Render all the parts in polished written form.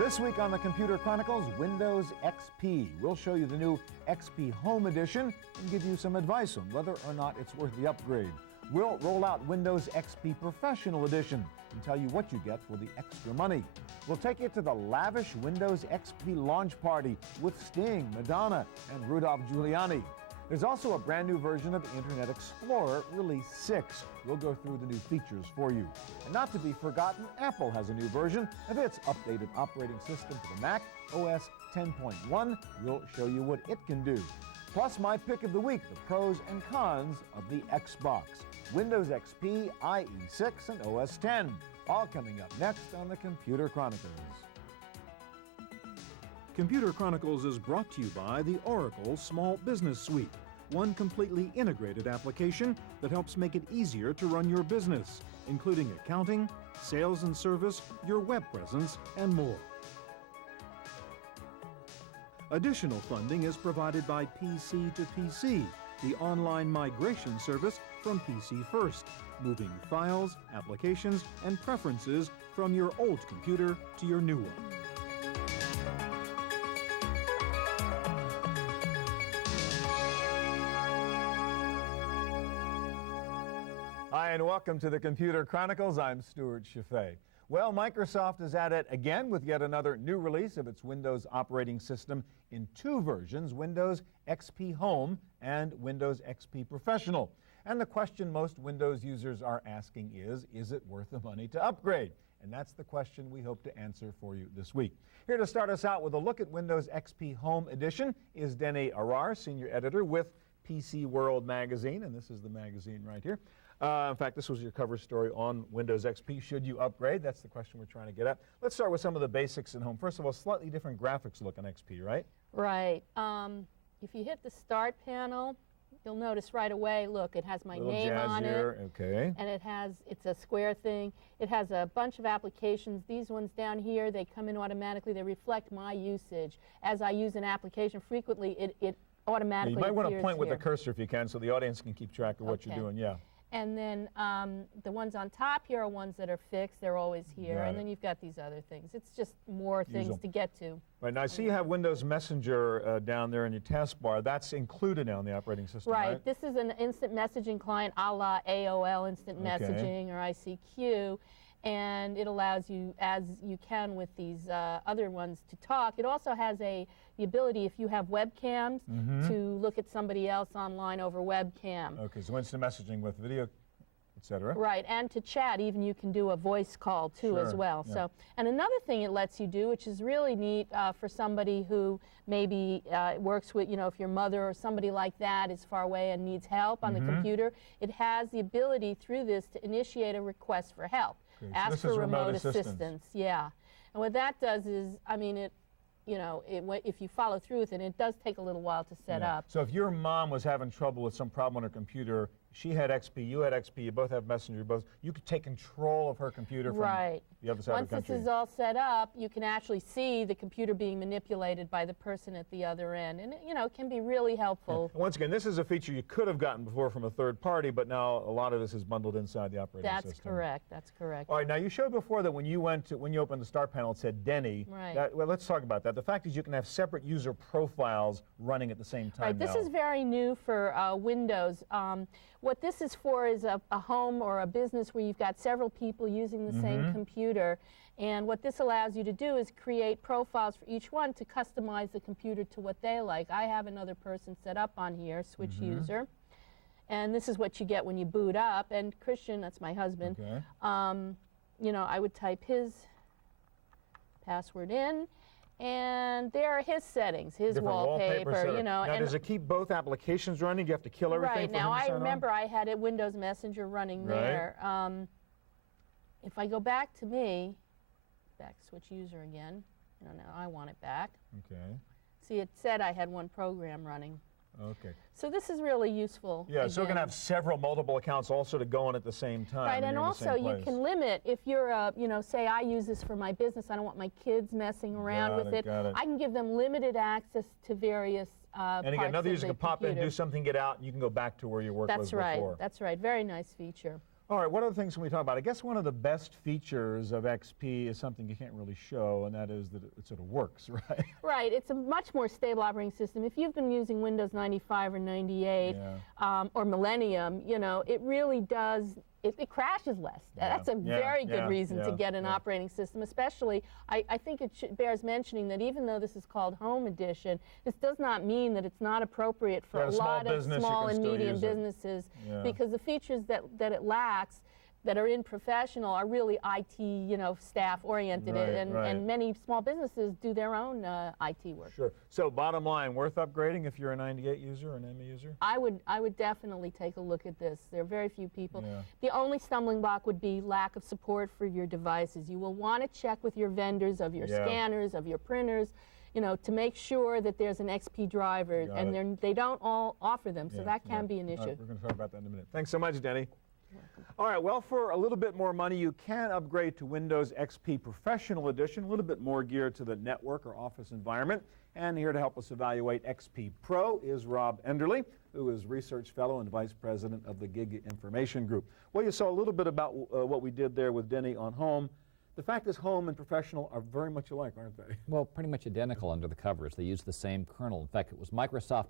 This week on the Computer Chronicles, Windows XP. We'll show you the new XP Home Edition and give you some advice on whether or not it's worth the upgrade. We'll roll out Windows XP Professional Edition and tell you what you get for the extra money. We'll take you to the lavish Windows XP launch party with Sting, Madonna, and Rudolph Giuliani. There's also a brand new version of Internet Explorer, Release 6. We'll go through the new features for you. And not to be forgotten, Apple has a new version of its updated operating system for the Mac, OS 10.1. We'll show you what it can do. Plus my pick of the week, the pros and cons of the Xbox. Windows XP, IE6, and OS 10. All coming up next on the Computer Chronicles. Computer Chronicles is brought to you by the Oracle Small Business Suite, one completely integrated application that helps make it easier to run your business, including accounting, sales and service, your web presence, and more. Additional funding is provided by PC to PC, the online migration service from PC First, moving files, applications, and preferences from your old computer to your new one. Hi, and welcome to the Computer Chronicles. I'm Stewart Cheifet. Well, Microsoft is at it again with yet another new release of its Windows operating system in two versions, Windows XP Home and Windows XP Professional. And the question most Windows users are asking is it worth the money to upgrade? And that's the question we hope to answer for you this week. Here to start us out with a look at Windows XP Home Edition is Denny Arar, Senior Editor with PC World Magazine, and this is the magazine right here. In fact, this was your cover story on Windows XP. Should you upgrade? That's the question we're trying to get at. Let's start with some of the basics at home. First of all, slightly different graphics look on XP, right? Right. If you hit the Start panel, you'll notice right away, look, it has my name on it. Okay. And it's a square thing. It has a bunch of applications. These ones down here, they come in automatically. They reflect my usage. As I use an application frequently, it automatically appears. You might want to point with the cursor if you can so the audience can keep track of what you're doing. Yeah. And then the ones on top here are ones that are fixed. They're always here. And then you've got these other things. It's just more things to get to. Right. Now, I see you have Windows Messenger down there in your taskbar. That's included now in the operating system, right? This is an instant messaging client a la AOL Instant Messaging or ICQ. And it allows you, as you can with these other ones, to talk. It also has the ability, if you have webcams, to look at somebody else online over webcam. Okay, so instant messaging with video, etc. Right, and to chat, even you can do a voice call too as well. Yeah. So, and another thing it lets you do, which is really neat for somebody who maybe works with, if your mother or somebody like that is far away and needs help on the computer, it has the ability through this to initiate a request for help. Okay, Ask so for remote assistance. Yeah, and what that does is, if you follow through with it, it does take a little while to set up. So if your mom was having trouble with some problem on her computer, she had XP, you had XP, you both have Messenger, you could take control of her computer from the other side of the country. Once this is all set up, you can actually see the computer being manipulated by the person at the other end. And, it can be really helpful. Once again, this is a feature you could have gotten before from a third party, but now a lot of this is bundled inside the operating system. That's correct. That's correct. All right, now you showed before that when you opened the Start panel, it said Denny. Right. Well, let's talk about that. The fact is you can have separate user profiles running at the same time. Right. This is very new for Windows. What this is for is a home or a business where you've got several people using the same computer. And what this allows you to do is create profiles for each one to customize the computer to what they like. I have another person set up on here, switch user. And this is what you get when you boot up. And Christian, that's my husband, I would type his password in. And there are his settings, his different wallpaper, Now, and does it keep both applications running? Do you have to kill everything right for now, him to I remember I had a Windows Messenger running there. If I go back to switch user again. Now I want it back. Okay. See, it said I had one program running. Okay. So this is really useful. Yeah, so you can have multiple accounts also to go on at the same time. Right, and also you can limit, if you're, say I use this for my business, I don't want my kids messing around with it. I can give them limited access to various and again, another user can pop in, do something, get out, and you can go back to where your work was before. That's right. Very nice feature. All right, what other things can we talk about? I guess one of the best features of XP is something you can't really show, and that is that it sort of works, right? Right. It's a much more stable operating system. If you've been using Windows 95 or 98 or Millennium, you know, it really does, it crashes less. That's a very good reason to get an operating system, especially, I think it bears mentioning that even though this is called Home Edition, this does not mean that it's not appropriate for a lot of small and medium businesses, because the features that it lacks that are in professional are really IT, you know, staff oriented, and many small businesses do their own IT work. Sure. So bottom line, worth upgrading if you're a 98 user or an ME user? I would definitely take a look at this. There are very few people. The only stumbling block would be lack of support for your devices. You will want to check with your vendors of your scanners, of your printers, you know, to make sure that there's an XP driver, and they don't all offer them, so that can be an issue. Right, we're going to talk about that in a minute. Thanks so much, Denny. All right, well, for a little bit more money, you can upgrade to Windows XP Professional Edition, a little bit more geared to the network or office environment. And here to help us evaluate XP Pro is Rob Enderle, who is Research Fellow and Vice President of the Gig Information Group. Well, you saw a little bit about what we did there with Denny on Home. The fact is, Home and Professional are very much alike, aren't they? Well, pretty much identical under the covers. They use the same kernel. In fact, it was Microsoft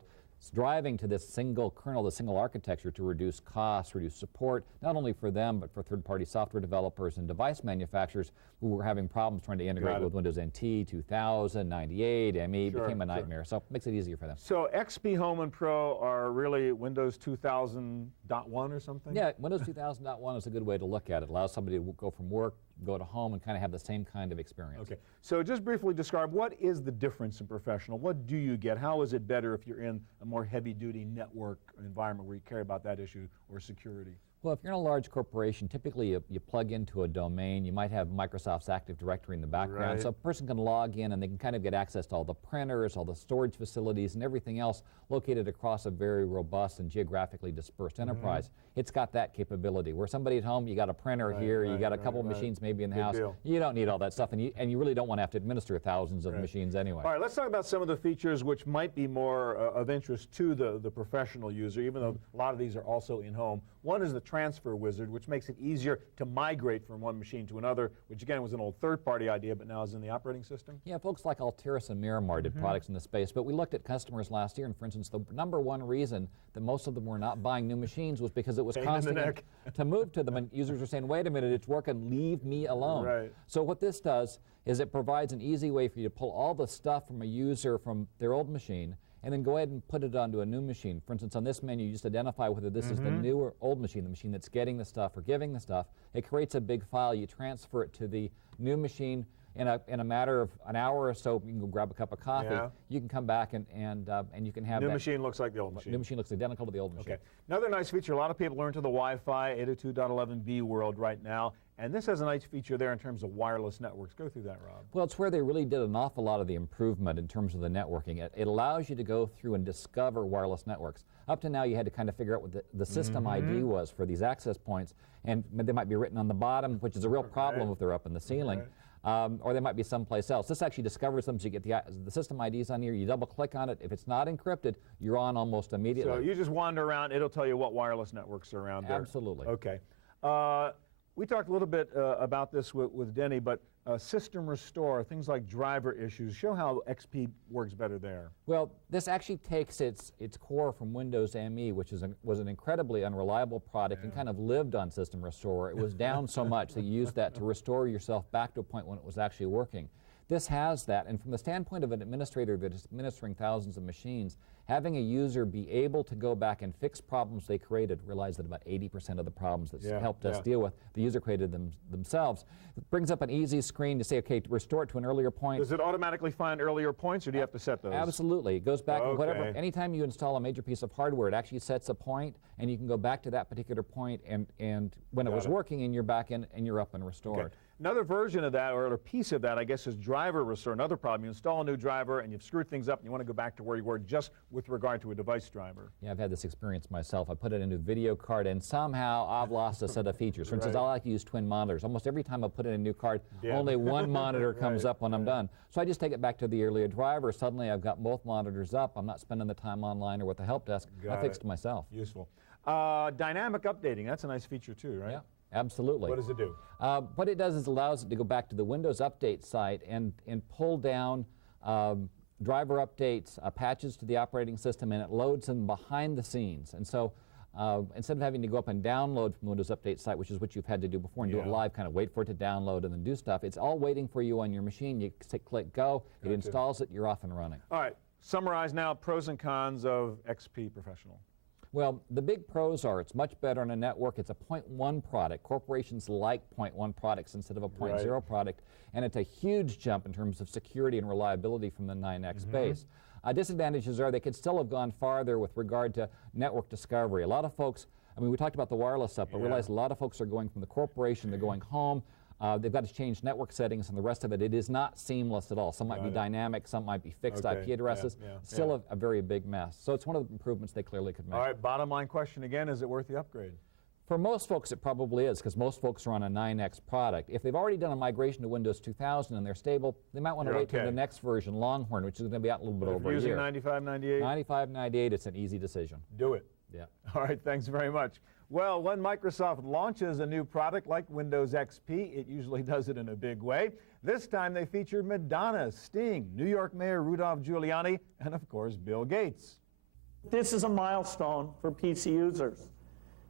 driving to this single kernel, the single architecture, to reduce costs, reduce support, not only for them, but for third-party software developers and device manufacturers who were having problems trying to integrate with Windows NT, 2000, 98, ME. It became a nightmare, so it makes it easier for them. So XP Home and Pro are really Windows 2000.1 or something? Yeah, Windows 2000.1 is a good way to look at it. It allows somebody to go from work, go to home, and kind of have the same kind of experience. Okay, so just briefly describe, what is the difference in Professional? What do you get? How is it better if you're in a more heavy-duty network environment where you care about that issue or security? Well, if you're in a large corporation, typically you plug into a domain. You might have Microsoft's Active Directory in the background, so a person can log in and they can kind of get access to all the printers, all the storage facilities, and everything else located across a very robust and geographically dispersed enterprise. It's got that capability. Where somebody at home, you got a printer here, you got a couple machines maybe in the house. You don't need all that stuff, and you really don't want to have to administer thousands of machines anyway. All right, let's talk about some of the features which might be more of interest to the professional user, even though a lot of these are also in home. One is the Transfer Wizard, which makes it easier to migrate from one machine to another, which again was an old third-party idea, but now is in the operating system. Yeah, folks like Altiris and Miramar did products in the space, but we looked at customers last year, and for instance, the #1 reason that most of them were not buying new machines was because it was costing them to move to them, and users were saying, wait a minute, it's working, leave me alone. So what this does is it provides an easy way for you to pull all the stuff from a user from their old machine and then go ahead and put it onto a new machine. For instance, on this menu, you just identify whether this is the new or old machine, the machine that's getting the stuff or giving the stuff. It creates a big file. You transfer it to the new machine. In a matter of an hour or so, you can go grab a cup of coffee. You can come back and you can have new machine looks like the old machine. New machine looks identical to the old machine. Okay. Another nice feature, a lot of people are into the Wi-Fi 802.11b world right now, and this has a nice feature there in terms of wireless networks. Go through that, Rob. Well, it's where they really did an awful lot of the improvement in terms of the networking. It allows you to go through and discover wireless networks. Up to now, you had to kind of figure out what the system ID was for these access points, and they might be written on the bottom, which is a real problem if they're up in the ceiling. Or they might be someplace else. This actually discovers them, so you get the system IDs on here. You double-click on it. If it's not encrypted, you're on almost immediately. So you just wander around. It'll tell you what wireless networks are around there. Absolutely. Okay. We talked a little bit about this with Denny, but system restore, things like driver issues, show how XP works better there. Well, this actually takes its core from Windows ME, which was an incredibly unreliable product and kind of lived on system restore. It was down so much that you used that to restore yourself back to a point when it was actually working. This has that, and from the standpoint of an administrator that is administering thousands of machines, having a user be able to go back and fix problems they created, realize that about 80% of the problems that helped us deal with, the user created them themselves. It brings up an easy screen to say, okay, restore it to an earlier point. Does it automatically find earlier points, or do you have to set those? Absolutely. It goes back and whatever. Anytime you install a major piece of hardware, it actually sets a point, and you can go back to that particular point, and when it was working, and you're back in, and you're up and restored. Okay. Another version of that, or a piece of that, I guess, is driver restore. Another problem, you install a new driver and you've screwed things up and you want to go back to where you were just with regard to a device driver. Yeah, I've had this experience myself. I put it in a video card and somehow I've lost a set of features. For instance, I like to use twin monitors. Almost every time I put in a new card, only one monitor comes up when I'm done. So I just take it back to the earlier driver. Suddenly I've got both monitors up. I'm not spending the time online or with the help desk. I fixed it myself. Useful. Dynamic updating, that's a nice feature too, right? Yeah, absolutely. What does it do? What it does is allows it to go back to the Windows Update site and pull down driver updates, patches to the operating system, and it loads them behind the scenes. And so instead of having to go up and download from the Windows Update site, which is what you've had to do before and do it live, kind of wait for it to download and then do stuff, it's all waiting for you on your machine. You click go, it installs it, you're off and running. All right, summarize now pros and cons of XP Professional. Well, the big pros are it's much better on a network. It's a 0.1 product. Corporations like 0.1 products instead of a 0.0 product. And it's a huge jump in terms of security and reliability from the 9X base. Disadvantages are they could still have gone farther with regard to network discovery. A lot of folks, I mean, we talked about the wireless stuff, but realize a lot of folks are going from the corporation, they're going home. They've got to change network settings and the rest of it. It is not seamless at all. Some might be dynamic, some might be fixed IP addresses. Still a very big mess. So it's one of the improvements they clearly could make. All right, bottom line question again, is it worth the upgrade? For most folks, it probably is, because most folks are on a 9X product. If they've already done a migration to Windows 2000 and they're stable, they might want to wait till the next version, Longhorn, which is going to be out a little bit over a year. Using 95, 98? 95, 98, it's an easy decision. Do it. Yeah. All right, thanks very much. Well, when Microsoft launches a new product like Windows XP, it usually does it in a big way. This time they featured Madonna, Sting, New York Mayor Rudolph Giuliani, and of course Bill Gates. This is a milestone for PC users.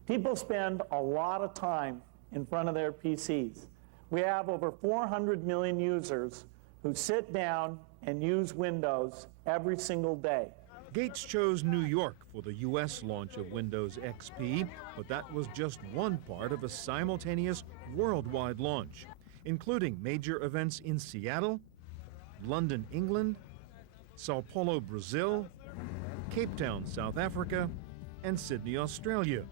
People spend a lot of time in front of their PCs. We have over 400 million users who sit down and use Windows every single day. Gates chose New York for the U.S. launch of Windows XP, but that was just one part of a simultaneous worldwide launch, including major events in Seattle, London, England, Sao Paulo, Brazil, Cape Town, South Africa, and Sydney, Australia.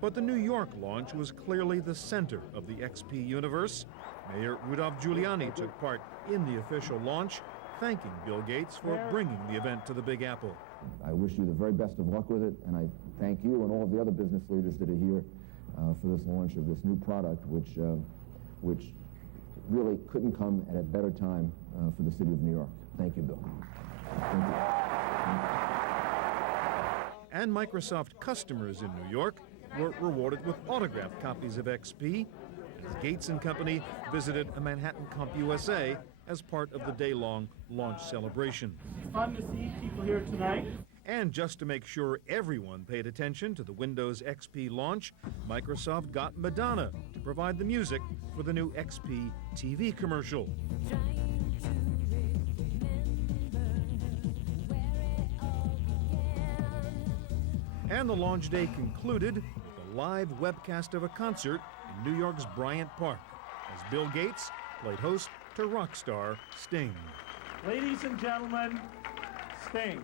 But the New York launch was clearly the center of the XP universe. Mayor Rudolph Giuliani took part in the official launch, thanking Bill Gates for bringing the event to the Big Apple. I wish you the very best of luck with it, and I thank you and all of the other business leaders that are here for this launch of this new product, which really couldn't come at a better time for the city of New York. Thank you, Bill. Thank you. And Microsoft customers in New York were rewarded with autographed copies of XP as Gates and company visited a Manhattan CompUSA as part of the day-long launch celebration. Fun to see people here tonight. And just to make sure everyone paid attention to the Windows XP launch, Microsoft got Madonna to provide the music for the new XP TV commercial. And the launch day concluded with a live webcast of a concert in New York's Bryant Park as Bill Gates played host to rock star Sting. Ladies and gentlemen, Sting.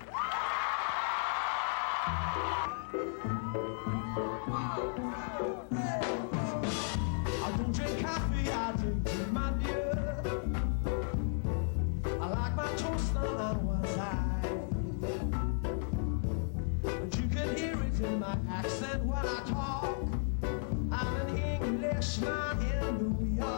I don't drink coffee, I drink tea, my dear. I like my toast on one side. But you can hear it in my accent when I talk. I'm an Englishman in New York.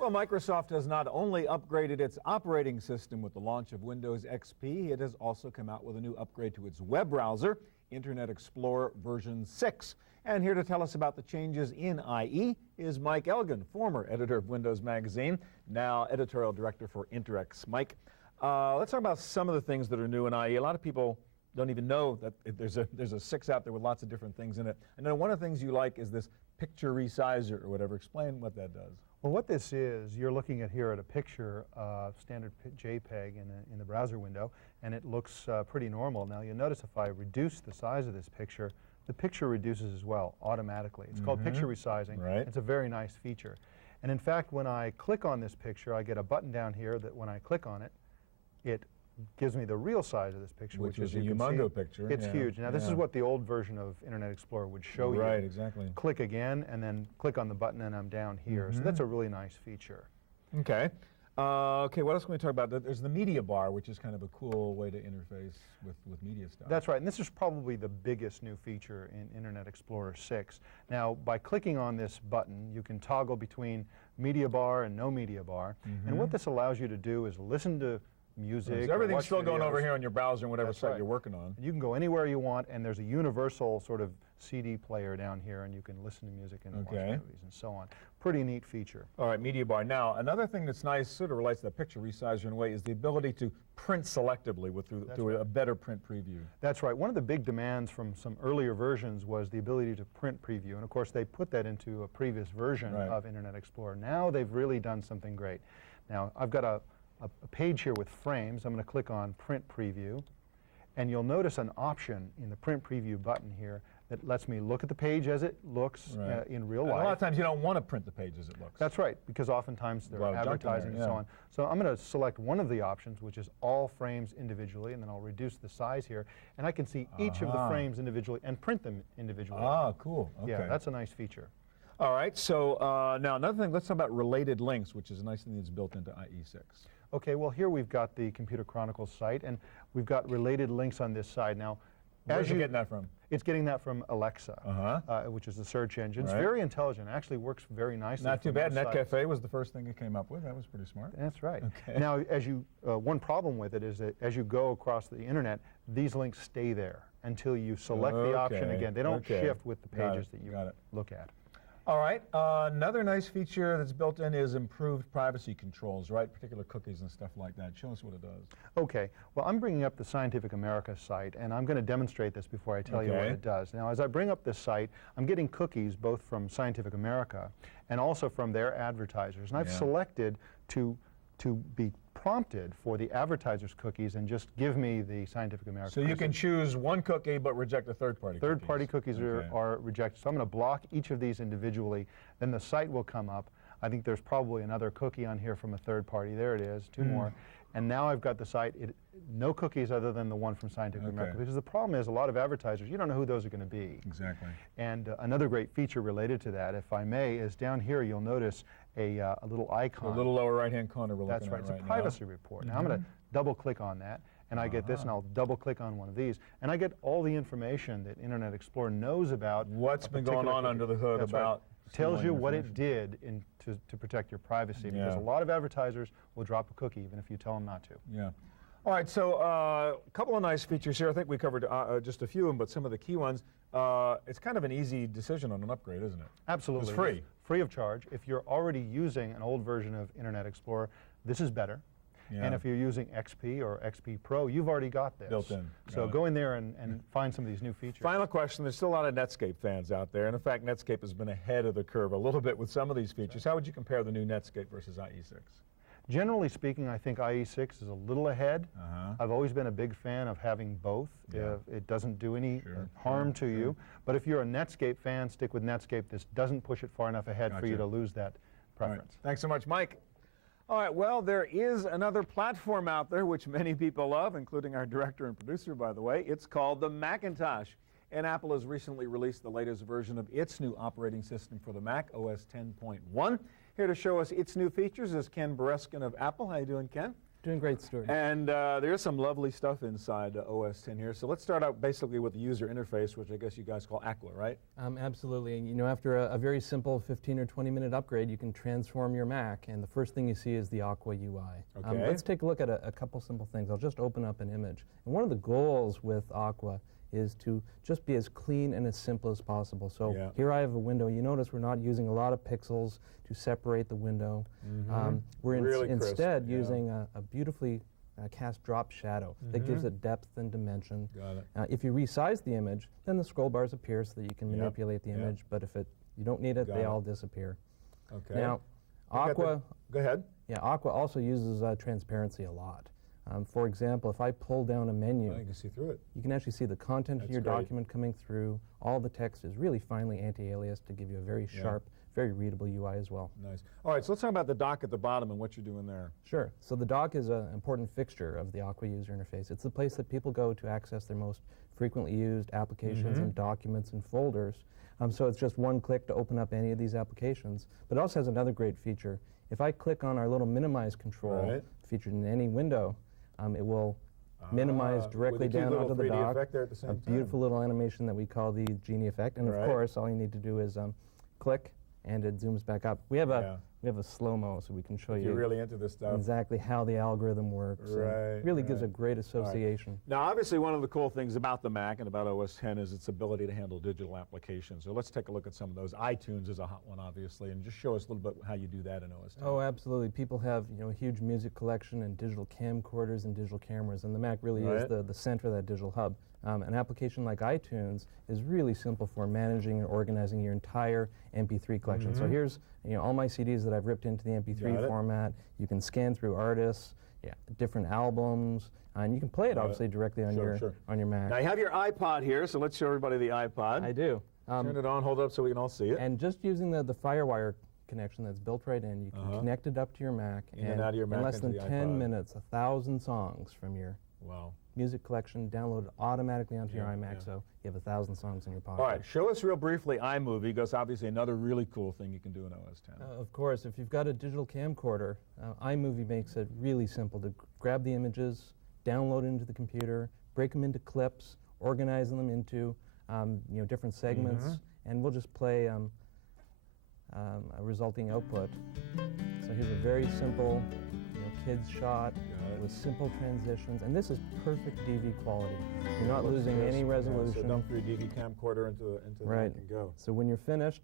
Well, Microsoft has not only upgraded its operating system with the launch of Windows XP, it has also come out with a new upgrade to its web browser, Internet Explorer version 6. And here to tell us about the changes in IE is Mike Elgin, former editor of Windows Magazine, now editorial director for Interex. Mike, let's talk about some of the things that are new in IE. A lot of people don't even know that there's a 6 out there with lots of different things in it. And then one of the things you like is this picture resizer or whatever. Explain what that does. Well, what this is, you're looking at here at a picture, standard JPEG in the browser window, and it looks pretty normal. Now, you'll notice if I reduce the size of this picture, the picture reduces as well automatically. It's called picture resizing. Right. It's a very nice feature. And in fact, when I click on this picture, I get a button down here that when I click on it, it gives me the real size of this picture, Which is is a humongo picture. It's huge. Now, this is what the old version of Internet Explorer would show you. Right, exactly. Click again, and then click on the button, and I'm down here. So that's a really nice feature. Okay. Okay, what else can we talk about? There's the media bar, which is kind of a cool way to interface with media stuff. That's right, and this is probably the biggest new feature in Internet Explorer 6. Now, by clicking on this button, you can toggle between media bar and no media bar, and what this allows you to do is listen to music. So everything's still going videos. over here on your browser and whatever That's site right. you're working on. And you can go anywhere you want, and there's a universal sort of CD player down here, and you can listen to music and watch movies and so on. Pretty neat feature. All right, media bar. Now, another thing that's nice, sort of relates to the picture resizer in a way, is the ability to print selectively through a better print preview. That's right. One of the big demands from some earlier versions was the ability to print preview, and of course they put that into a previous version of Internet Explorer. Now they've really done something great. Now, I've got a page here with frames. I'm going to click on Print Preview, and you'll notice an option in the Print Preview button here that lets me look at the page as it looks in real life. A lot of times you don't want to print the page as it looks. That's right, because oftentimes they're advertising and so on. So I'm going to select one of the options, which is all frames individually, and then I'll reduce the size here, and I can see each of the frames individually and print them individually. Ah, cool. Okay. Yeah, that's a nice feature. All right, so now another thing, let's talk about related links, which is a nice thing that's built into IE6. Okay, well here we've got the Computer Chronicles site, and we've got related links on this side. Now, Where's it getting that from? It's getting that from Alexa, which is the search engine. It's very intelligent. It actually works very nicely. Not too bad. NetCafe was the first thing it came up with. That was pretty smart. That's right. Okay. Now, as you, one problem with it is that as you go across the internet, these links stay there until you select the option again. They don't shift with the pages that you look at. All right. Another nice feature that's built in is improved privacy controls, right? Particular cookies and stuff like that. Show us what it does. Okay. Well, I'm bringing up the Scientific America site, and I'm going to demonstrate this before I tell you what it does. Now, as I bring up this site, I'm getting cookies both from Scientific America and also from their advertisers. And I've selected to be prompted for the advertisers' cookies and just give me the Scientific America. So you can choose one cookie but reject the third-party cookies. Third-party cookies are rejected. So I'm going to block each of these individually. Then the site will come up. I think there's probably another cookie on here from a third party. There it is, two more. And now I've got the site, no cookies other than the one from Scientific America. Because the problem is a lot of advertisers, you don't know who those are going to be. Exactly. And another great feature related to that, if I may, is down here you'll notice a little icon. The little lower right-hand corner we're looking at That's right. It's right a privacy report. Now I'm going to double-click on that, and I get this, and I'll double-click on one of these, and I get all the information that Internet Explorer knows about what's been going on under the hood about. Tells you what it did to protect your privacy, because a lot of advertisers will drop a cookie even if you tell them not to. Yeah. All right, so a couple of nice features here. I think we covered just a few of them, but some of the key ones. It's kind of an easy decision on an upgrade, isn't it? Absolutely. It's free. Free of charge. If you're already using an old version of Internet Explorer, this is better. And if you're using XP or XP Pro, you've already got this. Built in. So go in there and find some of these new features. Final question. There's still a lot of Netscape fans out there. And in fact, Netscape has been ahead of the curve a little bit with some of these features. How would you compare the new Netscape versus IE6? Generally speaking, I think IE6 is a little ahead. I've always been a big fan of having both. It doesn't do any harm to you. But if you're a Netscape fan, stick with Netscape. This doesn't push it far enough ahead for you to lose that preference. Right. Thanks so much, Mike. All right, well, there is another platform out there which many people love, including our director and producer, by the way. It's called the Macintosh. And Apple has recently released the latest version of its new operating system for the Mac, OS 10.1. Here to show us its new features is Ken Bereskin of Apple. How you doing, Ken? Doing great, Stewart. And there's some lovely stuff inside OS 10 here. So let's start out basically with the user interface, which I guess you guys call Aqua, right? Absolutely. You know, after a very simple 15 or 20-minute upgrade, you can transform your Mac, and the first thing you see is the Aqua UI. Okay. Let's take a look at a couple simple things. I'll just open up an image. And one of the goals with Aqua is to just be as clean and as simple as possible. So here I have a window. You notice we're not using a lot of pixels to separate the window. We're instead using a beautifully cast drop shadow that gives it depth and dimension. Got it. If you resize the image, then the scroll bars appear so that you can manipulate the image, but if you don't need it, they all disappear. Okay. Now, Aqua, go ahead. Yeah, Aqua also uses transparency a lot. For example, if I pull down a menu, you can see through it. You can actually see the content of your document coming through. All the text is really finely anti-aliased to give you a very sharp, very readable UI as well. Nice. All right, so let's talk about the dock at the bottom and what you're doing there. Sure. So the dock is an important fixture of the Aqua user interface. It's the place that people go to access their most frequently used applications and documents and folders. So it's just one click to open up any of these applications. But it also has another great feature. If I click on our little minimize control featured in any window, it will minimize directly down onto the dock. A beautiful little animation that we call the Genie effect. And of course, all you need to do is click, and it zooms back up. We have a slow-mo, so we can show you you're really into this stuff. exactly how the algorithm works. It really gives a great association. Now, obviously, one of the cool things about the Mac and about OS X is its ability to handle digital applications. So let's take a look at some of those. iTunes is a hot one, obviously, and just show us a little bit how you do that in OS X. Oh, absolutely. People have a huge music collection and digital camcorders and digital cameras, and the Mac really is the center of that digital hub. An application like iTunes is really simple for managing and organizing your entire MP3 collection. So here's all my CDs that I've ripped into the MP3 format. You can scan through artists, different albums, and you can play it obviously directly on your Mac. Now you have your iPod here, so let's show everybody the iPod. I do. Turn it on, hold it up so we can all see it. And just using the FireWire connection that's built right in, you can connect it up to your Mac, and out of your Mac in less than into the 10 iPod. minutes, 1,000 songs from your music collection downloaded automatically onto your iMac, so you have 1,000 songs in your pocket. All right, show us real briefly iMovie, because obviously another really cool thing you can do in OS X. Of course, if you've got a digital camcorder, iMovie makes it really simple to grab the images, download into the computer, break them into clips, organize them into different segments, and we'll just play a resulting output. So here's a very simple kids shot with simple transitions, and this is perfect DV quality. You're not losing any resolution. So dump your DV camcorder into the Mac and go. So when you're finished,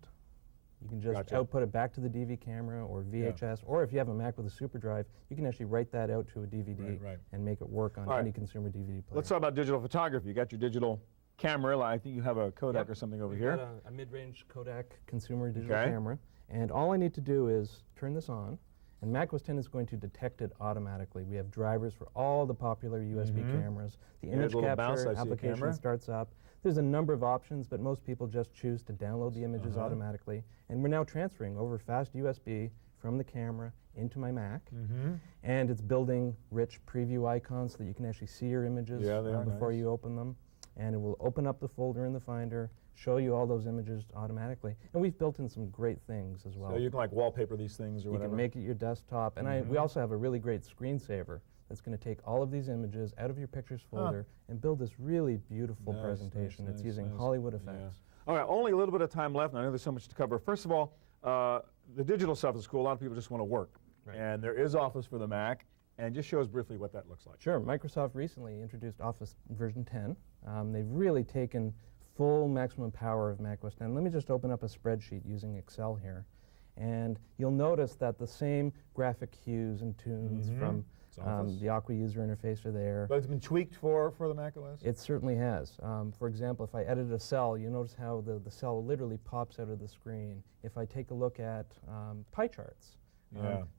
you can just output it back to the DV camera or VHS, or if you have a Mac with a super drive, you can actually write that out to a DVD and make it work on any consumer DVD player. Let's talk about digital photography. You got your digital camera. I think you have a Kodak or something over here. Got a mid-range Kodak consumer digital camera, and all I need to do is turn this on, and Mac OS X is going to detect it automatically. We have drivers for all the popular USB cameras. The image capture application starts up. There's a number of options, but most people just choose to download the images automatically. And we're now transferring over fast USB from the camera into my Mac. And it's building rich preview icons so that you can actually see your images before you open them. And it will open up the folder in the Finder, show you all those images automatically. And we've built in some great things as well. So you can like wallpaper these things or whatever? You can make it your desktop. And we also have a really great screensaver that's going to take all of these images out of your pictures folder and build this really beautiful presentation. It's using Hollywood effects. All right, only a little bit of time left, and I know there's so much to cover. First of all, the digital stuff is cool. A lot of people just want to work. And there is Office for the Mac. And just show us briefly what that looks like. Sure. Microsoft recently introduced Office version 10. They've really taken full maximum power of Mac OS X. Let me just open up a spreadsheet using Excel here. And you'll notice that the same graphic hues and tunes from the Aqua user interface are there. But it's been tweaked for the Mac OS? It certainly has. For example, if I edit a cell, you notice how the cell literally pops out of the screen. If I take a look at pie charts,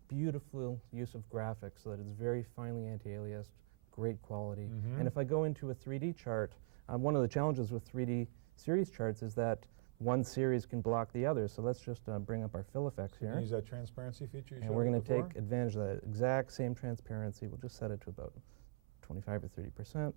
beautiful use of graphics so that it's very finely anti-aliased, great quality. And if I go into a 3D chart, one of the challenges with 3D series charts is that one series can block the other. So let's just bring up our fill effects here. Use that transparency feature you showed and we're going to before? take advantage of that exact same transparency. We'll just set it to about 25 or 30%.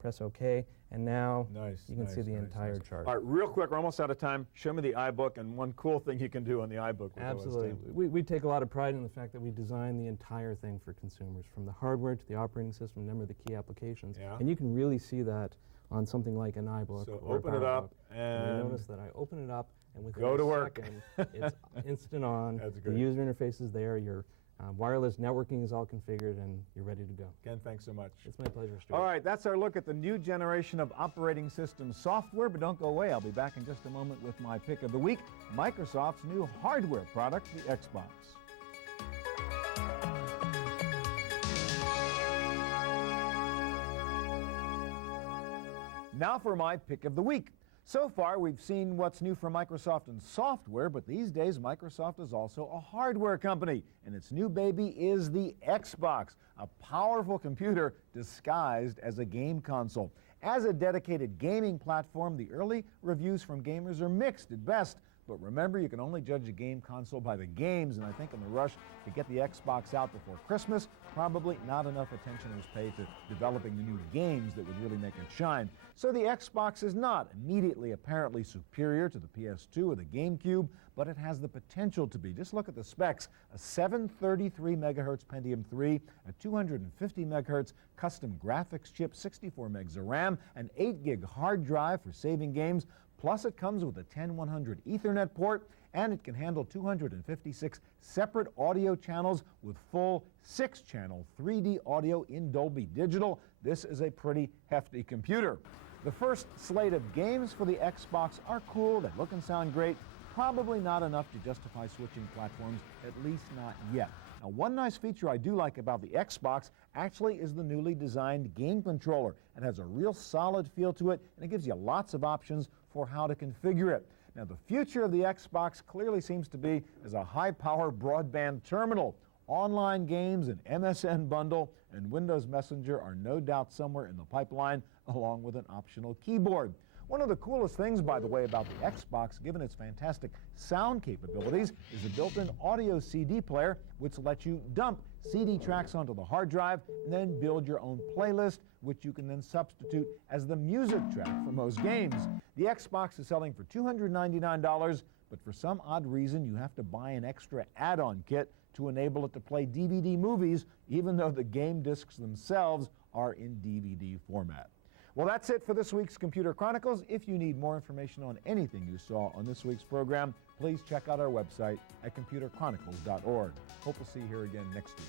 Press OK, and now you can see the entire chart. All right, real quick, we're almost out of time. Show me the iBook and one cool thing you can do on the iBook. With Absolutely. We take a lot of pride in the fact that we design the entire thing for consumers, from the hardware to the operating system, a number of the key applications. And you can really see that on something like an iBook. So or open it up, and you notice that I open it up, and within go to a work. second, it's instant on. That's The great. user interface is there. Your wireless networking is all configured, and you're ready to go. Ken, thanks so much. It's my pleasure, Stuart. All right, that's our look at the new generation of operating system software, but don't go away. I'll be back in just a moment with my pick of the week, Microsoft's new hardware product, the Xbox. Now for my pick of the week. So far, we've seen what's new for Microsoft in software, but these days, Microsoft is also a hardware company, and its new baby is the Xbox, a powerful computer disguised as a game console. As a dedicated gaming platform, the early reviews from gamers are mixed at best. But remember, you can only judge a game console by the games, and I think in the rush to get the Xbox out before Christmas, probably not enough attention was paid to developing the new games that would really make it shine. So the Xbox is not immediately apparently superior to the PS2 or the GameCube, but it has the potential to be. Just look at the specs. A 733 megahertz Pentium 3, a 250 megahertz custom graphics chip, 64 megs of RAM, an 8 gig hard drive for saving games, plus it comes with a 10100 Ethernet port, and it can handle 256 separate audio channels with full 6-channel 3D audio in Dolby Digital. This is a pretty hefty computer. The first slate of games for the Xbox are cool, they look and sound great, probably not enough to justify switching platforms, at least not yet. Now, one nice feature I do like about the Xbox actually is the newly designed game controller. It has a real solid feel to it, and it gives you lots of options for how to configure it. Now, the future of the Xbox clearly seems to be as a high-power broadband terminal. Online games, an MSN bundle, and Windows Messenger are no doubt somewhere in the pipeline, along with an optional keyboard. One of the coolest things, by the way, about the Xbox, given its fantastic sound capabilities, is the built-in audio CD player, which lets you dump CD tracks onto the hard drive and then build your own playlist, which you can then substitute as the music track for most games. The Xbox is selling for $299, but for some odd reason, you have to buy an extra add-on kit to enable it to play DVD movies, even though the game discs themselves are in DVD format. Well, that's it for this week's Computer Chronicles. If you need more information on anything you saw on this week's program, please check out our website at computerchronicles.org. Hope we'll see you here again next week.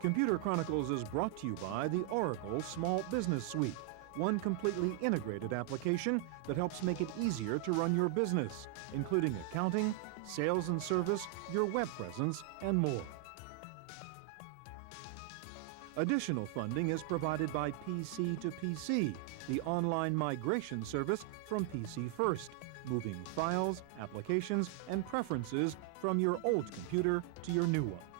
Computer Chronicles is brought to you by the Oracle Small Business Suite, one completely integrated application that helps make it easier to run your business, including accounting, sales and service, your web presence, and more. Additional funding is provided by PC to PC, the online migration service from PC First, moving files, applications, and preferences from your old computer to your new one.